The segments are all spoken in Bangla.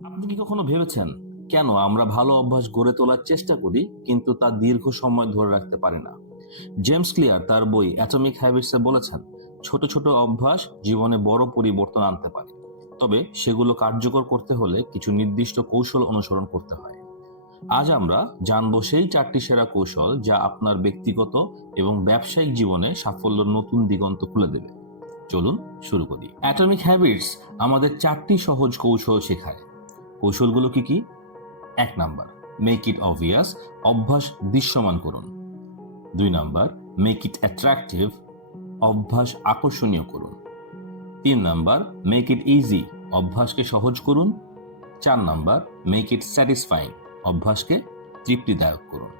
আপনি কি কখনো ভেবেছেন কেন আমরা ভালো অভ্যাস গড়ে তোলার চেষ্টা করি কিন্তু তা দীর্ঘ সময় ধরে রাখতে পারি না? জেমস ক্লিয়ার তার বই অ্যাটমিক হ্যাবিটসে বলেছেন, ছোট ছোট অভ্যাস জীবনে বড় পরিবর্তন আনতে পারে, তবে সেগুলো কার্যকর করতে হলে কিছু নির্দিষ্ট কৌশল অনুসরণ করতে হয়। আজ আমরা জানবো সেই 4টি সেরা কৌশল যা আপনার ব্যক্তিগত এবং ব্যবসায়িক জীবনে সাফল্যের নতুন দিগন্ত খুলে দেবে। চলুন শুরু করি। অ্যাটমিক হ্যাবিটস আমাদের 4টি সহজ কৌশল শেখায়। কৌশলগুলো কি কি? 1 নাম্বার, মেক ইট অবভিয়াস, অভ্যাস দৃশ্যমান করুন। 2 নাম্বার, মেক ইট অ্যাট্রাকটিভ, অভ্যাস আকর্ষণীয় করুন। 3 নাম্বার, মেক ইট ইজি, অভ্যাসকে সহজ করুন। 4 নাম্বার, মেক ইট স্যাটিসফাইং, অভ্যাসকে তৃপ্তিদায়ক করুন।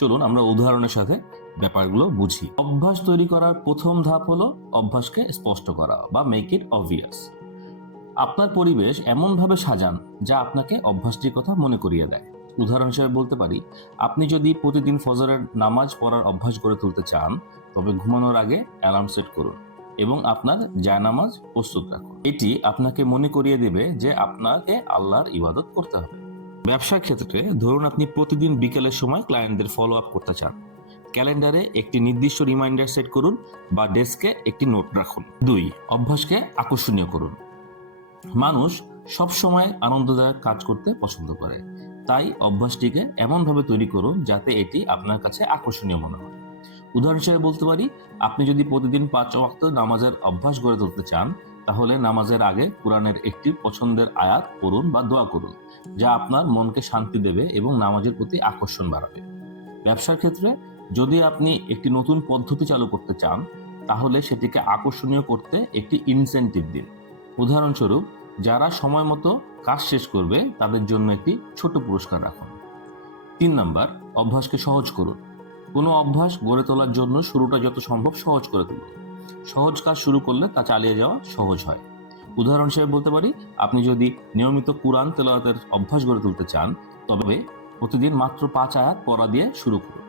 চলুন আমরা উদাহরণের সাথে ব্যাপারগুলো বুঝি। অভ্যাস তৈরি করার প্রথম ধাপ হলো অভ্যাসকে স্পষ্ট করা বা মেক ইট অবভিয়াস। আপনার পরিবেশ এমনভাবে সাজান যা আপনাকে অভ্যাসটির কথা মনে করিয়ে দেয়। উদাহরণ হিসেবে বলতে পারি, আপনি যদি প্রতিদিন ফজরের নামাজ পড়ার অভ্যাস গড়ে তুলতে চান, তবে ঘুমানোর আগে অ্যালার্ম সেট করুন এবং আপনার জায়নামাজ প্রস্তুত রাখুন। এটি আপনাকে মনে করিয়ে দেবে যে আপনাকে আল্লাহর ইবাদত করতে হবে। ব্যবসার ক্ষেত্রে ধরুন আপনি প্রতিদিন বিকেলের সময় ক্লায়েন্টদের ফলো আপ করতে চান। ক্যালেন্ডারে একটি নির্দিষ্ট রিমাইন্ডার সেট করুন বা ডেস্কে একটি নোট রাখুন। 2, অভ্যাসকে আকর্ষণীয় করুন। মানুষ সব সময় আনন্দদায়ক কাজ করতে পছন্দ করে, তাই অভ্যাসটিকে এমনভাবে তৈরি করুন যাতে এটি আপনার কাছে আকর্ষণীয় মনে হয়। উদাহরণ হিসেবে বলতে পারি, আপনি যদি প্রতিদিন 5 ওয়াক্ত নামাজের অভ্যাস গড়ে তুলতে চান, তাহলে নামাজের আগে কোরআনের একটি পছন্দের আয়াত পড়ুন বা দোয়া করুন, যা আপনার মনকে শান্তি দেবে এবং নামাজের প্রতি আকর্ষণ বাড়াবে। ব্যবসার ক্ষেত্রে যদি আপনি একটি নতুন পদ্ধতি চালু করতে চান, তাহলে সেটিকে আকর্ষণীয় করতে একটি ইনসেন্টিভ দিন। উদাহরণস্বরূপ, যারা সময় মতো কাজ শেষ করবে তাদের জন্য একটি ছোট পুরস্কার রাখুন। 3 নাম্বার, অভ্যাসকে সহজ করুন। কোনো অভ্যাস গড়ে তোলার জন্য শুরুটা যত সম্ভব সহজ করে তুলুন। সহজ কাজ শুরু করলে তা চালিয়ে যাওয়া সহজ হয়। উদাহরণ হিসেবে বলতে পারি, আপনি যদি নিয়মিত কুরআন তেলাওয়াতের অভ্যাস গড়ে তুলতে চান, তবে প্রতিদিন মাত্র 5 আয়াত পড়া দিয়ে শুরু করুন।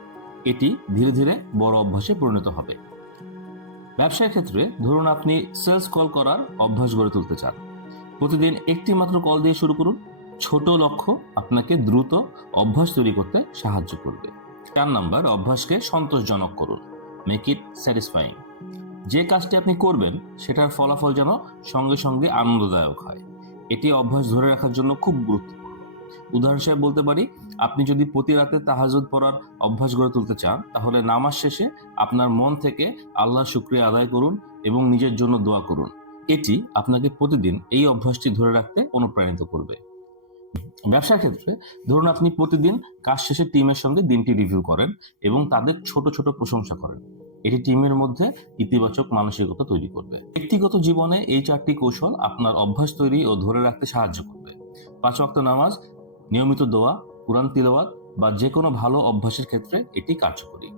এটি ধীরে ধীরে বড় অভ্যাসে পরিণত হবে। ব্যবসার ক্ষেত্রে ধরুন আপনি সেলস কল করার অভ্যাস গড়ে তুলতে চান। প্রতিদিন একটি মাত্র কল দিয়ে শুরু করুন। ছোট লক্ষ্য আপনাকে দ্রুত অভ্যাস তৈরি করতে সাহায্য করবে। 4 নাম্বার, অভ্যাসকে সন্তোষজনক করুন। Make it satisfying. যে কাজটি আপনি করবেন সেটার ফলাফল যেন সঙ্গে সঙ্গে আনন্দদায়ক হয়। এটি অভ্যাস ধরে রাখার জন্য খুব গুরুত্বপূর্ণ। উদাহরণ হিসেবে বলতে পারি, আপনি যদি প্রতি রাতে তাহাজ্জুদ পড়ার অভ্যাস গড়ে তুলতে চান, তাহলে নামাজ শেষে আপনার মন থেকে আল্লাহর শুকরিয়া আদায় করুন এবং নিজের জন্য দোয়া করুন। এটি আপনাকে প্রতিদিন এই অভ্যাসটি ধরে রাখতে অনুপ্রাণিত করবে। ব্যবসার ক্ষেত্রে ধরুন আপনি প্রতিদিন কাজ শেষে টিমের সঙ্গে দিনটি রিভিউ করেন এবং তাদের ছোট ছোট প্রশংসা করেন। এটি টিমের মধ্যে ইতিবাচক মানসিকতা তৈরি করবে। ব্যক্তিগত জীবনে এই 4টি কৌশল আপনার অভ্যাস তৈরি ও ধরে রাখতে সাহায্য করবে। 5 ওয়াক্ত নামাজ, নিয়মিত দোয়া, কুরআন তিলাওয়াত বা যে কোনো ভালো অভ্যাসের ক্ষেত্রে এটি কার্যকরী।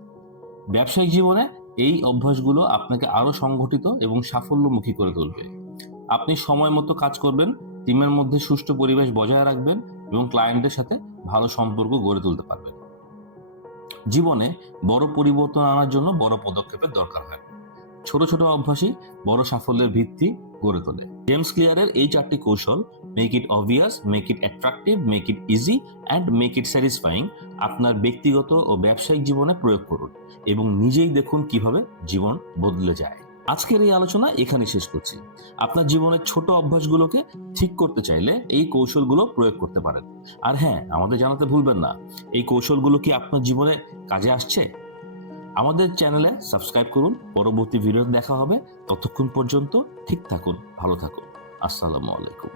ব্যবসায়িক জীবনে এই অভ্যাসগুলো আপনাকে আরো সংগঠিত এবং সাফল্যমুখী করে তুলবে। আপনি সময় মতো কাজ করবেন, টিমের মধ্যে সুষ্ঠু পরিবেশ বজায় রাখবেন এবং ক্লায়েন্টের সাথে ভালো সম্পর্ক গড়ে তুলতে পারবেন। জীবনে বড় পরিবর্তন আনার জন্য বড় পদক্ষেপের দরকার হয়। ছোট ছোট অভ্যাসই বড় সাফল্যের ভিত্তি গড়ে তোলে। জেমস ক্লিয়ারের এই 4টি কৌশল, make it obvious, make it attractive, make it easy and make it satisfying, আপনার ব্যক্তিগত ও ব্যবসায়িক জীবনে প্রয়োগ করুন এবং নিজেই দেখুন কিভাবে জীবন বদলে যায়। আজকের এই আলোচনা এখানে শেষ করছি। আপনার জীবনের ছোট অভ্যাসগুলোকে ঠিক করতে চাইলে এই কৌশলগুলো প্রয়োগ করতে পারেন। আর হ্যাঁ, আমাদের জানাতে ভুলবেন না, এই কৌশলগুলো কি আপনার জীবনে কাজে আসছে? আমাদের চ্যানেলে সাবস্ক্রাইব করুন। পরবর্তী ভিডিও দেখা হবে। ততক্ষণ পর্যন্ত ঠিক থাকুন, ভালো থাকুন। আসসালামু আলাইকুম।